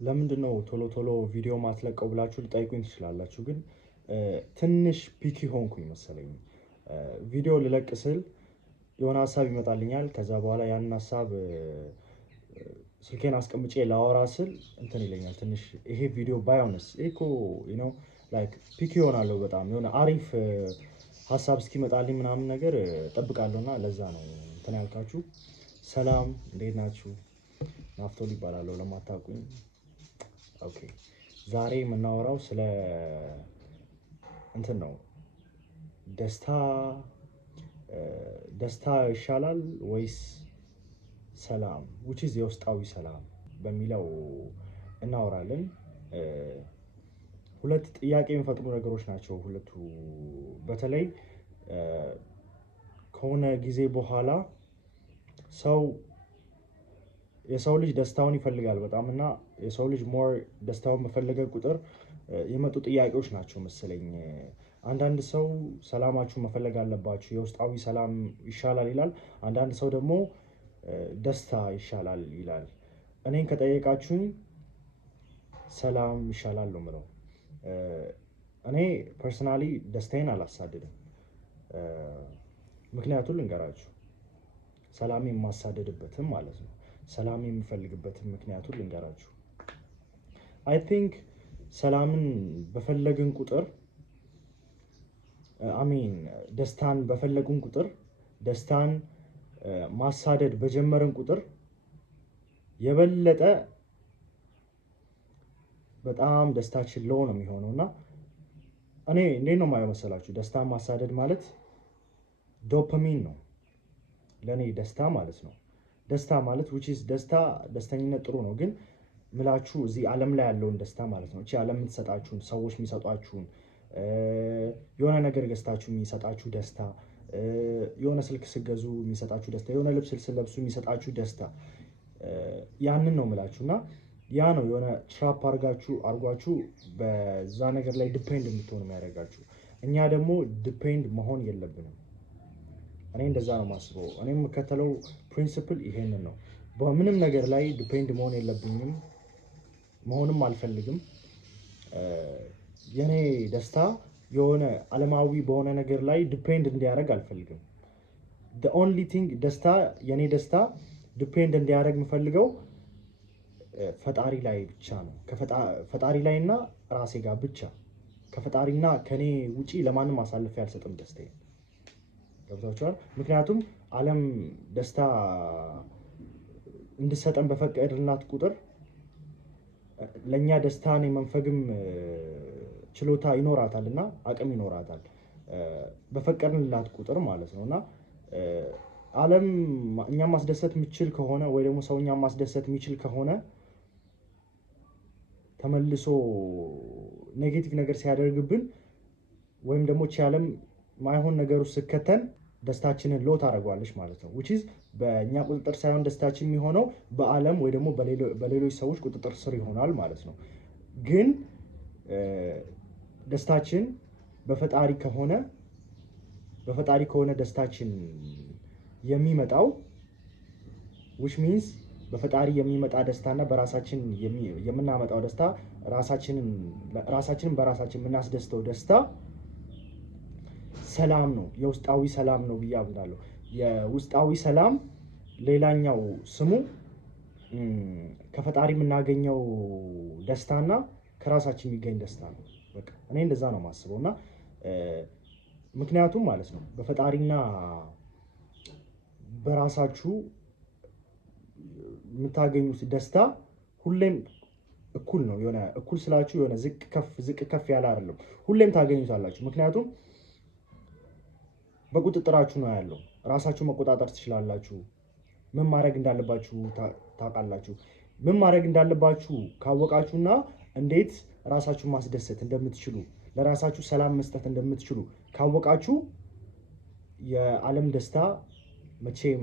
ለምንድነው ቶሎ ቶሎ ቪዲዮ ማትለቀው ብላችሁ ልጠይቁኝ ትችላላችሁ። ግን ትንሽ ፒኪ ሆንኩኝ መሰለኝ። ቪዲዮ ልለቅ ስል የሆነ ሀሳብ ይመጣልኛል። ከዛ በኋላ ያንን ሀሳብ ስልኬን አስቀምጬ ላወራ ስል እንትን ይለኛል ትንሽ ይሄ ቪዲዮ ባይሆንስ እኮ ላይክ ፒኪ ሆናለሁ። በጣም የሆነ አሪፍ ሀሳብ እስኪመጣልኝ ምናምን ነገር እጠብቃለሁና ለዛ ነው እንትን ያልካችሁ። ሰላም እንዴት ናችሁ? ናፍቶል ይባላለሁ ለማታውቁኝ። ኦኬ ዛሬ የምናወራው ስለ እንትን ነው። ደስታ ይሻላል ወይስ ሰላም which is የውስጣዊ ሰላም በሚለው እናወራለን። ሁለት ጥያቄ የሚፈጥሩ ነገሮች ናቸው ሁለቱ። በተለይ ከሆነ ጊዜ በኋላ የሰው ልጅ ደስታውን ይፈልጋል በጣም እና የሰው ልጅ ሞር ደስታውን በፈለገ ቁጥር የመጡ ጥያቄዎች ናቸው መሰለኝ። አንዳንድ ሰው ሰላማችሁ መፈለግ አለባችሁ፣ የውስጣዊ ሰላም ይሻላል ይላል። አንዳንድ ሰው ደግሞ ደስታ ይሻላል ይላል። እኔን ከጠየቃችሁኝ ሰላም ይሻላል ነው የምለው። እኔ ፐርሰናሊ ደስታዬን አላሳድድም። ምክንያቱም ልንገራችሁ፣ ሰላም የማሳደድበትም ማለት ነው ሰላም የምፈልግበትም ምክንያቱም ልንገራችሁ። አይ ቲንክ ሰላምን በፈለግን ቁጥር ደስታን በፈለግን ቁጥር ደስታን ማሳደድ በጀመረን ቁጥር የበለጠ በጣም ደስታችን ሎው ነው የሚሆነው። እና እኔ እንዴት ነው የማየው መሰላችሁ? ደስታን ማሳደድ ማለት ዶፓሚን ነው ለእኔ ደስታ ማለት ነው። ደስታ ማለት which is ደስተኝነት ጥሩ ነው፣ ግን ምላችሁ እዚህ ዓለም ላይ ያለውን ደስታ ማለት ነው። እቺ ዓለም የምትሰጣችሁን ሰዎች የሚሰጧችሁን የሆነ ነገር ገዝታችሁ የሚሰጣችሁ ደስታ፣ የሆነ ስልክ ስገዙ የሚሰጣችሁ ደስታ፣ የሆነ ልብስ ስለብሱ የሚሰጣችሁ ደስታ፣ ያንን ነው ምላችሁ። እና ያ ነው የሆነ ትራፕ አርጓችሁ በዛ ነገር ላይ ዲፔንድ እንድትሆኑ የሚያደርጋችሁ። እኛ ደግሞ ዲፔንድ መሆን የለብንም። እኔ እንደዛ ነው የማስበው። እኔ የምከተለው ፕሪንሲፕል ይሄንን ነው። በምንም ነገር ላይ ዲፔንድ መሆን የለብኝም፣ መሆንም አልፈልግም። የኔ ደስታ የሆነ ዓለማዊ በሆነ ነገር ላይ ዲፔንድ እንዲያደርግ አልፈልግም። the only thing የኔ ደስታ ዲፔንድ እንዲያደርግ የምፈልገው ፈጣሪ ላይ ብቻ ነው። ፈጣሪ ላይ እና ራሴ ጋር ብቻ። ከፈጣሪና ከኔ ውጪ ለማንም አሳልፌ አልሰጥም ደስታዬን። ገብታችኋል? ምክንያቱም ዓለም ደስታ እንድሰጠን በፈቀድናት ቁጥር ለኛ ደስታን የመንፈግም ችሎታ ይኖራታል እና አቅም ይኖራታል በፈቀድንላት ቁጥር ማለት ነው። እና ዓለም እኛም ማስደሰት የሚችል ከሆነ ወይ ደግሞ ሰው እኛም ማስደሰት የሚችል ከሆነ ተመልሶ ኔጌቲቭ ነገር ሲያደርግብን ወይም ደግሞ ዓለም ማይሆን ነገር ውስጥ ስከተን ደስታችንን ሎ ታደርገዋለች ማለት ነው። which is በእኛ ቁጥጥር ሳይሆን ደስታችን የሚሆነው በዓለም ወይ ደግሞ በሌሎች ሰዎች ቁጥጥር ስር ይሆናል ማለት ነው። ግን ደስታችን በፈጣሪ ከሆነ ደስታችን የሚመጣው which means በፈጣሪ የሚመጣ ደስታና በራሳችን የምናመጣው ደስታ ራሳችንን በራሳችን የምናስደስተው ደስታ ሰላም ነው፣ የውስጣዊ ሰላም ነው ብዬ አምናለሁ። የውስጣዊ ሰላም ሌላኛው ስሙ ከፈጣሪ የምናገኘው ደስታና ከራሳችን የሚገኝ ደስታ ነው። በቃ እኔ እንደዛ ነው የማስበው። እና ምክንያቱም ማለት ነው በፈጣሪና በራሳችሁ የምታገኙት ደስታ ሁሌም እኩል ነው። የሆነ እኩል ስላችሁ የሆነ ዝቅ ከፍ ያለ አይደለም፣ ሁሌም ታገኙታላችሁ። ምክንያቱም በቁጥጥራችሁ ነው ያለው። ራሳችሁ መቆጣጠር ትችላላችሁ። ምን ማድረግ እንዳለባችሁ ታውቃላችሁ። ምን ማድረግ እንዳለባችሁ ካወቃችሁና እንዴት ራሳችሁን ማስደሰት እንደምትችሉ፣ ለራሳችሁ ሰላም መስጠት እንደምትችሉ ካወቃችሁ የዓለም ደስታ መቼም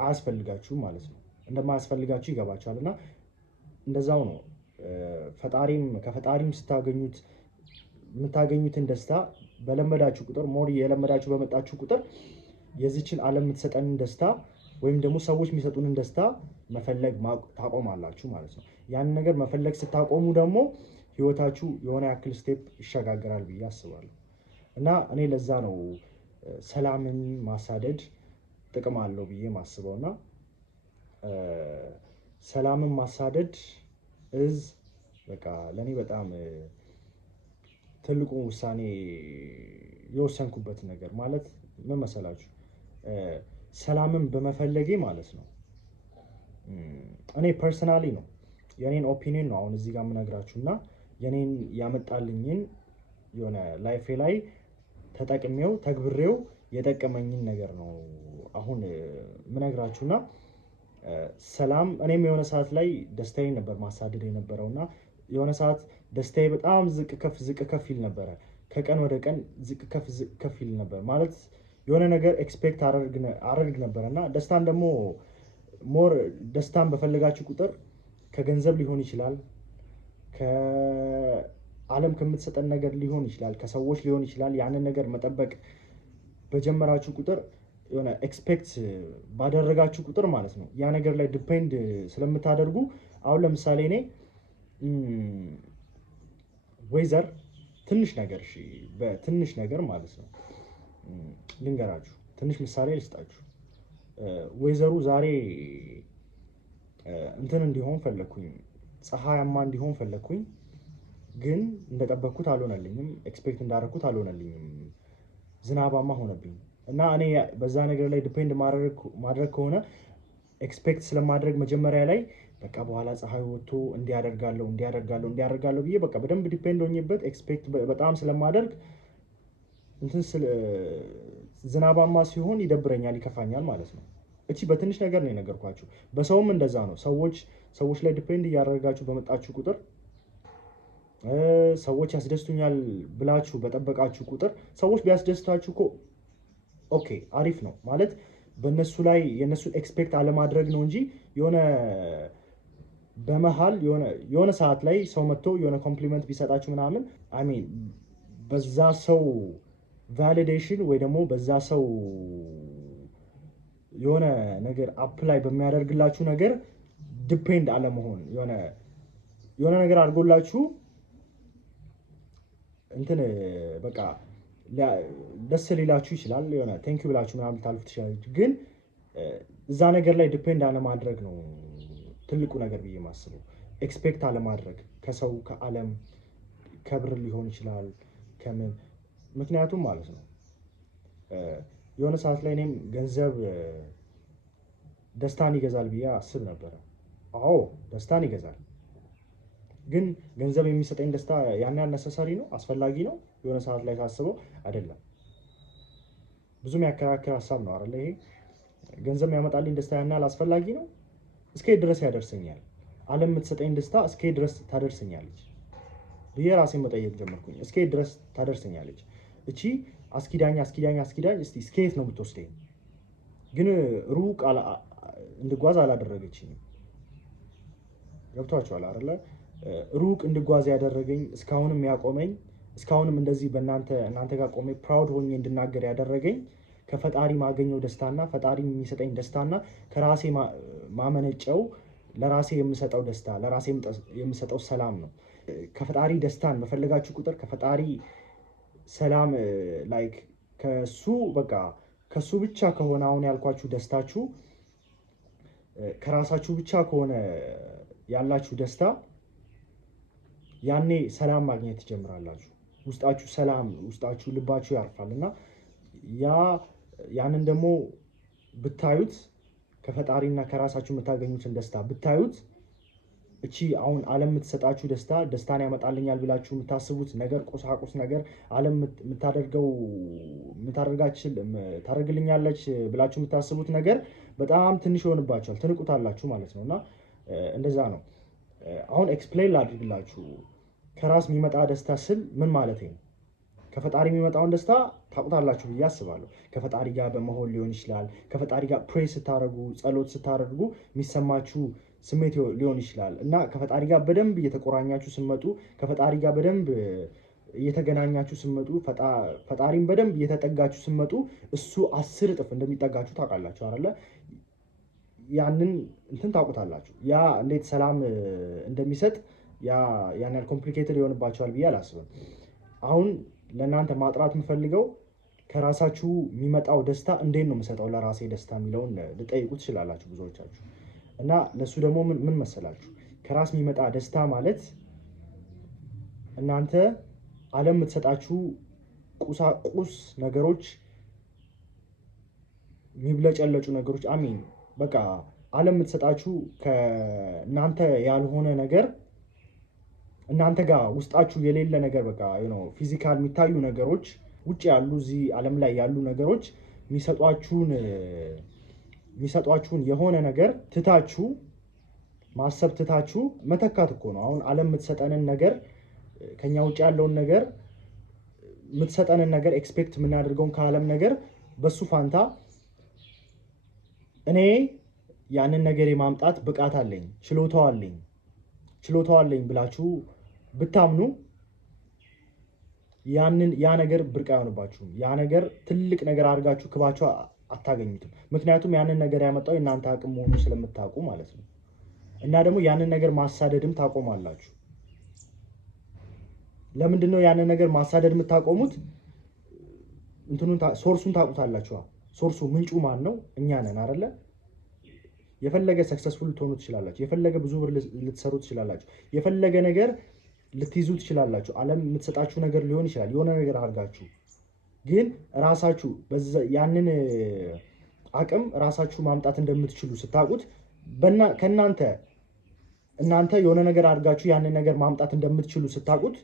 አያስፈልጋችሁም ማለት ነው። እንደማያስፈልጋችሁ ይገባችኋልና እንደዛው ነው። ከፈጣሪም ስታገኙት የምታገኙትን ደስታ በለመዳችሁ ቁጥር የለመዳችሁ በመጣችሁ ቁጥር የዚችን ዓለም የምትሰጠንን ደስታ ወይም ደግሞ ሰዎች የሚሰጡንን ደስታ መፈለግ ታቆማላችሁ ማለት ነው። ያንን ነገር መፈለግ ስታቆሙ ደግሞ ህይወታችሁ የሆነ ያክል ስቴፕ ይሸጋገራል ብዬ አስባለሁ። እና እኔ ለዛ ነው ሰላምን ማሳደድ ጥቅም አለው ብዬ ማስበው እና ሰላምን ማሳደድ በቃ ለእኔ በጣም ትልቁ ውሳኔ የወሰንኩበት ነገር ማለት ምን መሰላችሁ? ሰላምን በመፈለጌ ማለት ነው። እኔ ፐርሰናሊ ነው የኔን ኦፒኒየን ነው አሁን እዚህ ጋር የምነግራችሁ እና የኔን ያመጣልኝን የሆነ ላይፌ ላይ ተጠቅሜው ተግብሬው የጠቀመኝን ነገር ነው አሁን ምነግራችሁና ሰላም እኔም የሆነ ሰዓት ላይ ደስታዬን ነበር ማሳደድ የነበረውና የሆነ ሰዓት ደስታዬ በጣም ዝቅ ከፍ ይል ነበረ። ከቀን ወደ ቀን ዝቅ ከፍ ይል ነበር ማለት የሆነ ነገር ኤክስፔክት አደርግ ነበረ እና ደስታን ደግሞ ሞር ደስታን በፈለጋችሁ ቁጥር ከገንዘብ ሊሆን ይችላል፣ ከዓለም ከምትሰጠን ነገር ሊሆን ይችላል፣ ከሰዎች ሊሆን ይችላል። ያንን ነገር መጠበቅ በጀመራችሁ ቁጥር የሆነ ኤክስፔክት ባደረጋችሁ ቁጥር ማለት ነው ያ ነገር ላይ ዲፔንድ ስለምታደርጉ አሁን ለምሳሌ እኔ ወይዘር ትንሽ ነገር በትንሽ ነገር ማለት ነው ልንገራችሁ፣ ትንሽ ምሳሌ ልስጣችሁ። ወይዘሩ ዛሬ እንትን እንዲሆን ፈለኩኝ፣ ፀሐያማ እንዲሆን ፈለኩኝ፣ ግን እንደጠበቅኩት አልሆነልኝም፣ ኤክስፔክት እንዳደረኩት አልሆነልኝም፣ ዝናባማ ሆነብኝ። እና እኔ በዛ ነገር ላይ ዲፔንድ ማድረግ ከሆነ ኤክስፔክት ስለማድረግ መጀመሪያ ላይ በቃ በኋላ ፀሐይ ወጥቶ እንዲያደርጋለሁ ብዬ በቃ በደንብ ዲፔንድ ሆኜበት ኤክስፔክት በጣም ስለማደርግ ዝናባማ ሲሆን ይደብረኛል፣ ይከፋኛል ማለት ነው። እቺ በትንሽ ነገር ነው የነገርኳችሁ። በሰውም እንደዛ ነው። ሰዎች ላይ ዲፔንድ እያደረጋችሁ በመጣችሁ ቁጥር ሰዎች ያስደስቱኛል ብላችሁ በጠበቃችሁ ቁጥር ሰዎች ቢያስደስታችሁ እኮ ኦኬ አሪፍ ነው ማለት በእነሱ ላይ የእነሱን ኤክስፔክት አለማድረግ ነው እንጂ የሆነ በመሀል የሆነ ሰዓት ላይ ሰው መጥቶ የሆነ ኮምፕሊመንት ቢሰጣችሁ ምናምን አይ በዛ ሰው ቫሊዴሽን ወይ ደግሞ በዛ ሰው የሆነ ነገር አፕላይ በሚያደርግላችሁ ነገር ዲፔንድ አለመሆን የሆነ ነገር አድርጎላችሁ እንትን በቃ ደስ ሊላችሁ ይችላል። የሆነ ቴንክ ዩ ብላችሁ ምናምን ልታልፉ ትችላላችሁ። ግን እዛ ነገር ላይ ዲፔንድ አለማድረግ ነው ትልቁ ነገር ብዬ ማስበው። ኤክስፔክት አለማድረግ ከሰው ከዓለም ከብር ሊሆን ይችላል ከምን ምክንያቱም ማለት ነው የሆነ ሰዓት ላይ እኔም ገንዘብ ደስታን ይገዛል ብዬ አስብ ነበረ። አዎ ደስታን ይገዛል። ግን ገንዘብ የሚሰጠኝ ደስታ ያን ያህል ነሰሰሪ ነው አስፈላጊ ነው? የሆነ ሰዓት ላይ ሳስበው አይደለም። ብዙ የሚያከራክር ሀሳብ ነው አይደል? ይሄ ገንዘብ ያመጣልኝ ደስታ ያን ያህል አስፈላጊ ነው? እስከየት ድረስ ያደርሰኛል? ዓለም የምትሰጠኝ ደስታ እስከየት ድረስ ታደርሰኛለች ብዬ ራሴን መጠየቅ ጀመርኩኝ። እስከየት ድረስ ታደርሰኛለች? እቺ አስኪዳኝ እስቲ እስከየት ነው የምትወስደኝ? ግን ሩቅ እንድጓዝ አላደረገችኝም። ገብቷችኋል አይደለ? ሩቅ እንድጓዝ ያደረገኝ እስካሁንም ያቆመኝ እስካሁንም እንደዚህ እናንተ ጋር ቆሜ ፕራውድ ሆኜ እንድናገር ያደረገኝ ከፈጣሪ ማገኘው ደስታና ፈጣሪ የሚሰጠኝ ደስታና ከራሴ ማመነጨው ለራሴ የምሰጠው ደስታ ለራሴ የምሰጠው ሰላም ነው። ከፈጣሪ ደስታን በፈለጋችሁ ቁጥር ከፈጣሪ ሰላም ላይክ ከሱ ብቻ ከሆነ አሁን ያልኳችሁ ደስታችሁ ከራሳችሁ ብቻ ከሆነ ያላችሁ ደስታ ያኔ ሰላም ማግኘት ትጀምራላችሁ። ውስጣችሁ ሰላም ውስጣችሁ ልባችሁ ያርፋል እና ያንን ደግሞ ብታዩት ከፈጣሪና ከራሳችሁ የምታገኙትን ደስታ ብታዩት እቺ አሁን ዓለም የምትሰጣችሁ ደስታን ያመጣልኛል ብላችሁ የምታስቡት ነገር ቁሳቁስ ነገር ዓለም ታደርግልኛለች ብላችሁ የምታስቡት ነገር በጣም ትንሽ ይሆንባችኋል፣ ትንቁታላችሁ ማለት ነው። እና እንደዛ ነው። አሁን ኤክስፕሌን ላድርግላችሁ። ከራስ የሚመጣ ደስታ ስል ምን ማለት ነው? ከፈጣሪ የሚመጣውን ደስታ ታውቁታላችሁ ብዬ አስባለሁ። ከፈጣሪ ጋር በመሆን ሊሆን ይችላል። ከፈጣሪ ጋር ፕሬይ ስታደርጉ ጸሎት ስታደርጉ የሚሰማችሁ ስሜት ሊሆን ይችላል እና ከፈጣሪ ጋር በደንብ እየተቆራኛችሁ ስትመጡ ከፈጣሪ ጋር በደንብ እየተገናኛችሁ ስትመጡ ፈጣሪን በደንብ እየተጠጋችሁ ስትመጡ እሱ 10 እጥፍ እንደሚጠጋችሁ ታውቃላችሁ አይደለ? ያንን እንትን ታውቁታላችሁ። ያ እንዴት ሰላም እንደሚሰጥ ያን ያህል ኮምፕሊኬትድ ይሆንባቸዋል ብዬ አላስብም። አሁን ለእናንተ ማጥራት የምፈልገው ከራሳችሁ የሚመጣው ደስታ እንዴት ነው የምሰጠው ለራሴ ደስታ የሚለውን ልጠይቁ ትችላላችሁ ብዙዎቻችሁ። እና ለእሱ ደግሞ ምን መሰላችሁ፣ ከራስ የሚመጣ ደስታ ማለት እናንተ ዓለም የምትሰጣችሁ ቁሳቁስ ነገሮች፣ የሚብለጨለጩ ነገሮች አሚን በቃ ዓለም የምትሰጣችሁ ከእናንተ ያልሆነ ነገር፣ እናንተ ጋር ውስጣችሁ የሌለ ነገር፣ በቃ ፊዚካል የሚታዩ ነገሮች፣ ውጭ ያሉ እዚህ ዓለም ላይ ያሉ ነገሮች የሚሰጧችሁን የሆነ ነገር ትታችሁ ማሰብ ትታችሁ መተካት እኮ ነው። አሁን ዓለም የምትሰጠንን ነገር፣ ከኛ ውጭ ያለውን ነገር የምትሰጠንን ነገር ኤክስፔክት የምናደርገውን ከዓለም ነገር በሱ ፋንታ እኔ ያንን ነገር የማምጣት ብቃት አለኝ፣ ችሎታው አለኝ ብላችሁ ብታምኑ ያ ነገር ብርቅ አይሆንባችሁም። ያ ነገር ትልቅ ነገር አድርጋችሁ ክባችሁ አታገኙትም። ምክንያቱም ያንን ነገር ያመጣው የእናንተ አቅም መሆኑ ስለምታውቁ ማለት ነው። እና ደግሞ ያንን ነገር ማሳደድም ታቆማላችሁ። ለምንድን ነው ያንን ነገር ማሳደድ የምታቆሙት? ሶርሱን ታውቁታላችሁ። ሶርሱ ምንጩ ማን ነው? እኛ ነን አይደለ? የፈለገ ሰክሰስፉል ልትሆኑ ትችላላችሁ። የፈለገ ብዙ ብር ልትሰሩ ትችላላችሁ። የፈለገ ነገር ልትይዙ ትችላላችሁ። ዓለም የምትሰጣችሁ ነገር ሊሆን ይችላል። የሆነ ነገር አድርጋችሁ ግን ራሳችሁ ያንን አቅም ራሳችሁ ማምጣት እንደምትችሉ ስታውቁት እናንተ የሆነ ነገር አድርጋችሁ ያንን ነገር ማምጣት እንደምትችሉ ስታውቁት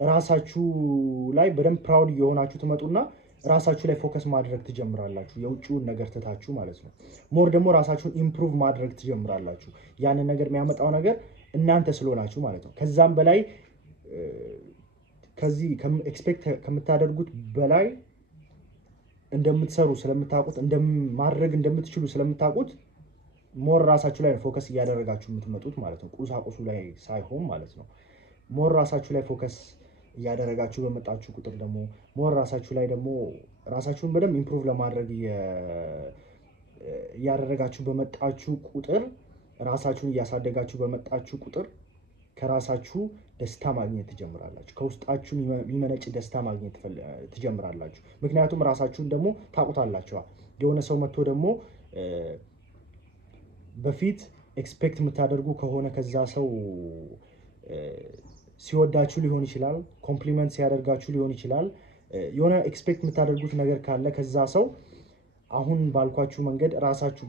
ራሳችሁ ላይ በደንብ ፕራውድ እየሆናችሁ ትመጡና ራሳችሁ ላይ ፎከስ ማድረግ ትጀምራላችሁ። የውጭውን ነገር ትታችሁ ማለት ነው። ሞር ደግሞ ራሳችሁን ኢምፕሩቭ ማድረግ ትጀምራላችሁ። ያንን ነገር የሚያመጣው ነገር እናንተ ስለሆናችሁ ማለት ነው። ከዛም በላይ ከዚህ ኤክስፔክት ከምታደርጉት በላይ እንደምትሰሩ ስለምታውቁት፣ ማድረግ እንደምትችሉ ስለምታውቁት ሞር ራሳችሁ ላይ ፎከስ እያደረጋችሁ የምትመጡት ማለት ነው። ቁሳቁሱ ላይ ሳይሆን ማለት ነው። ሞር ራሳችሁ ላይ ፎከስ እያደረጋችሁ በመጣችሁ ቁጥር ደግሞ ሞር ራሳችሁ ላይ ደግሞ ራሳችሁን በደንብ ኢምፕሩቭ ለማድረግ እያደረጋችሁ በመጣችሁ ቁጥር፣ ራሳችሁን እያሳደጋችሁ በመጣችሁ ቁጥር ከራሳችሁ ደስታ ማግኘት ትጀምራላችሁ። ከውስጣችሁ የሚመነጭ ደስታ ማግኘት ትጀምራላችሁ። ምክንያቱም ራሳችሁን ደግሞ ታውቁታላችኋል። የሆነ ሰው መጥቶ ደግሞ በፊት ኤክስፔክት የምታደርጉ ከሆነ ከዛ ሰው ሲወዳችሁ ሊሆን ይችላል፣ ኮምፕሊመንት ሲያደርጋችሁ ሊሆን ይችላል። የሆነ ኤክስፔክት የምታደርጉት ነገር ካለ ከዛ ሰው አሁን ባልኳችሁ መንገድ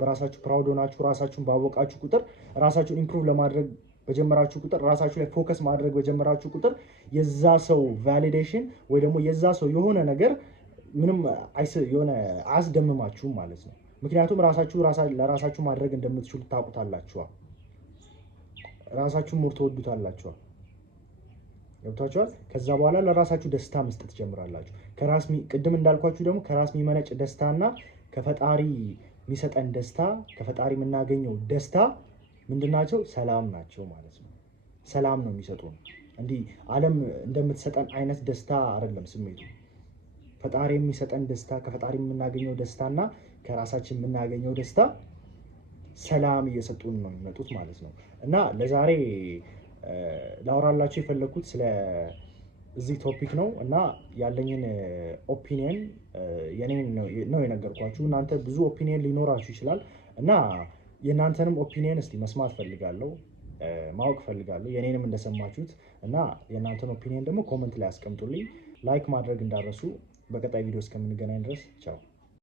በራሳችሁ ፕራውድ ሆናችሁ ራሳችሁን ባወቃችሁ ቁጥር፣ ራሳችሁን ኢምፕሩቭ ለማድረግ በጀመራችሁ ቁጥር፣ ራሳችሁ ላይ ፎከስ ማድረግ በጀመራችሁ ቁጥር የዛ ሰው ቫሊዴሽን ወይ ደግሞ የዛ ሰው የሆነ ነገር ምንም አያስደምማችሁም ማለት ነው። ምክንያቱም ለራሳችሁ ማድረግ እንደምትችሉ ታውቁታላችኋል። ራሳችሁን ሞር ትወዱታላችኋል። ገብታችኋል? ከዛ በኋላ ለራሳችሁ ደስታ መስጠት ትጀምራላችሁ። ቅድም እንዳልኳችሁ ደግሞ ከራስ የሚመነጭ ደስታና ከፈጣሪ የሚሰጠን ደስታ፣ ከፈጣሪ የምናገኘው ደስታ ምንድናቸው? ሰላም ናቸው ማለት ነው። ሰላም ነው የሚሰጡን። እንዲህ ዓለም እንደምትሰጠን አይነት ደስታ አይደለም ስሜቱ። ፈጣሪ የሚሰጠን ደስታ፣ ከፈጣሪ የምናገኘው ደስታና ከራሳችን የምናገኘው ደስታ ሰላም እየሰጡን ነው የሚመጡት ማለት ነው። እና ለዛሬ ላወራላችሁ የፈለኩት እዚህ ቶፒክ ነው እና ያለኝን ኦፒኒየን የኔን ነው የነገርኳችሁ። እናንተ ብዙ ኦፒኒየን ሊኖራችሁ ይችላል እና የእናንተንም ኦፒኒየን እስቲ መስማት ፈልጋለሁ፣ ማወቅ ፈልጋለሁ የኔንም እንደሰማችሁት። እና የእናንተን ኦፒኒየን ደግሞ ኮመንት ላይ አስቀምጡልኝ። ላይክ ማድረግ እንዳረሱ። በቀጣይ ቪዲዮ እስከምንገናኝ ድረስ ቻው።